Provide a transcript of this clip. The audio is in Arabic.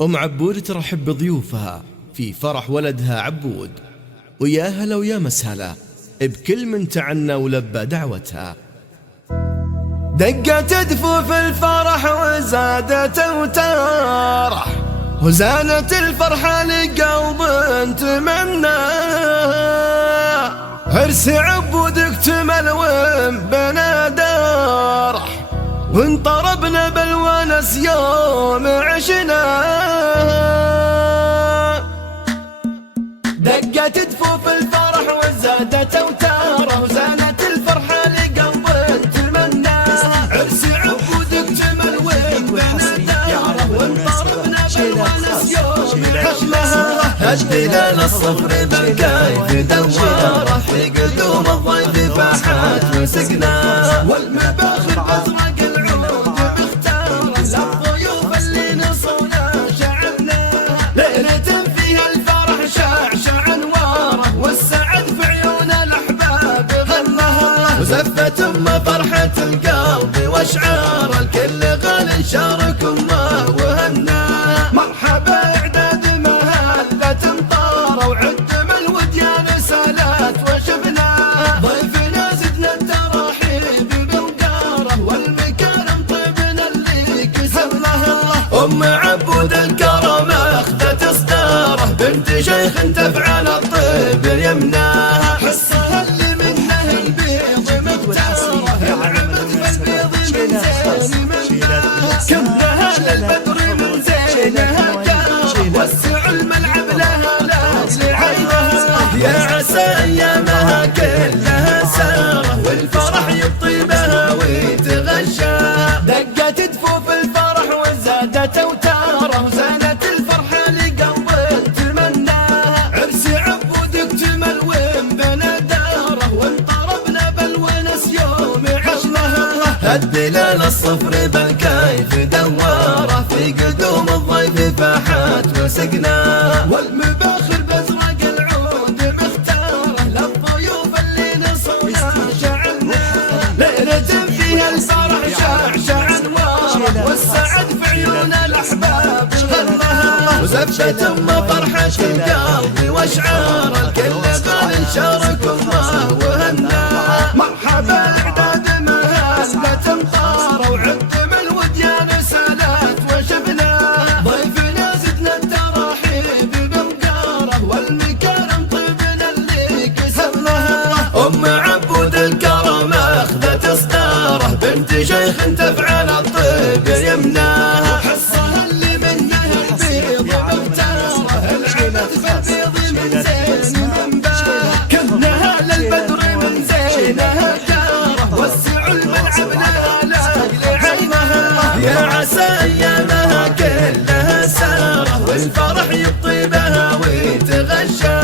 أم عبود ترحب بضيوفها في فرح ولدها عبود، ويا هلا ويا مسهلا بكل من تعنى ولبى دعوتها. دقت دفوف الفرح وزادت وترح، وزانت الفرحة لقلب تمنى. عرس عبود اكتمل وبنا درح، وانطربنا بالونس يوم عشنا. دقت دفوف الفرح وزادت وترح، وزانت الفرحة لقلب تمنى. عرس عبود اكتمل وبنا درح، وانطربنا بالونس يوم عشنا. هالدلال الصفر بالكيف دواره، في قدوم الضيف فاحت وسقنا. والمباخر بازرق العود مختاره، للضيوف اللي نصونا شعلنا. ليلة فيها الفرح شعشع انواره، والسعد في عيون الاحباب غناها. وزفت فرحة القلب واشعار، الكل غال شارك امه وهنا. مرحبا اعداد مهلة مطاره، وعد من الوديان سالات وشفنا. ضيفنا زدنا التراحيب بوقاره، والمكارم طيبنا اللي كسبنا. ام عبود الكرم اخذت اصداره، بنت شيخ تفعل الطيب يمناها. حصها اللي منه البيض مختاره، العبد فالبيض من زين منها. كلها للبدر من زينها داره، وسع الملعب لها لاجل عينها. يا عسى ايامها كلها ساره، والفرح يطيب بها ويتغشى. دقت دفوف الفرح وزادت وتاره، وزانت الفرحة لقلب تمناها. عرس عبود اكتمل وانبنى داره، وانطربنا بالونس يوم عشناها. الدلال الصفر بالكيف دواره، في قدوم الضيف فاحت وسقنا. والمباخر بازرق العود مختاره، للضيوف اللي نصونا شعلنا. ليلة فيها الفرح شعشع انواره، والسعد في عيون الاحباب غناها. وزفت فرحة القلب واشعار، الكل غال شارك امه وهنا. مرحبا اعداد مهلة مطاره، وعد من الوديان سالات وشفنا. ضيفنا زدنا التراحيب بوقاره، والمكارم طيبنا اللي كسبنا. ام عبود الكرم اخذت اصداره، بنت شيخ تفعل الطيب يمناها. حصها اللي منه البيض مختاره، العبد فالبيض من زين منباه. كنها للبدر من زينها داره، وسع الملعب لها لاجل عينها. يا عسى ايامها كلها ساره، والفرح يطيبها ويتغشى.